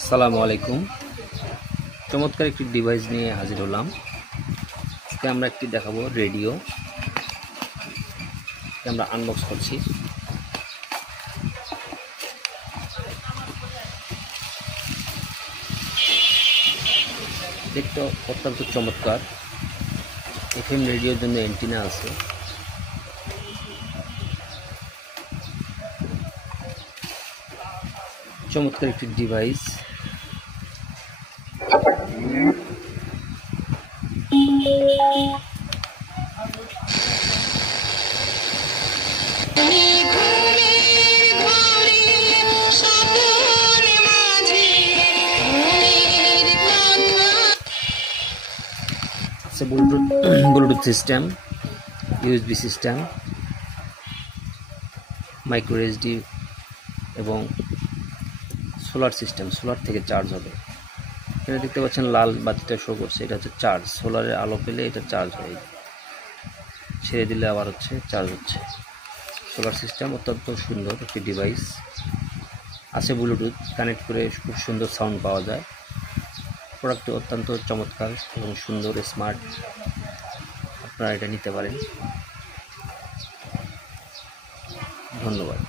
আসসালামু আলাইকুম। চমৎকার একটি ডিভাইস নিয়ে হাজির হলাম। আজকে আমরা একটি দেখাবো রেডিও। আমরা আনবক্স করছি। দেখতে অত্যন্ত চমৎকার। এফএম রেডিওর জন্য অ্যান্টেনা আছে। চমৎকার একটি device. Bluetooth system, USB system, micro SD এবং সোলার সিস্টেম। সোলার থেকে চার্জ হবে। এখানে দেখতে পাচ্ছেন লাল বাতিটা শো করছে, এটা হচ্ছে চার্জ। সোলারের আলো পেলে এটা চার্জ হয়, ছেড়ে দিলে আবার চার্জ হচ্ছে। সোলার সিস্টেম অত্যন্ত সুন্দর একটি ডিভাইস আছে। ব্লুটুথ কানেক্ট করে খুব সুন্দর সাউন্ড পাওয়া যায়। প্রোডাক্টটি অত্যন্ত চমৎকার এবং সুন্দর, স্মার্ট। আপনারা এটা নিতে পারেন। ধন্যবাদ।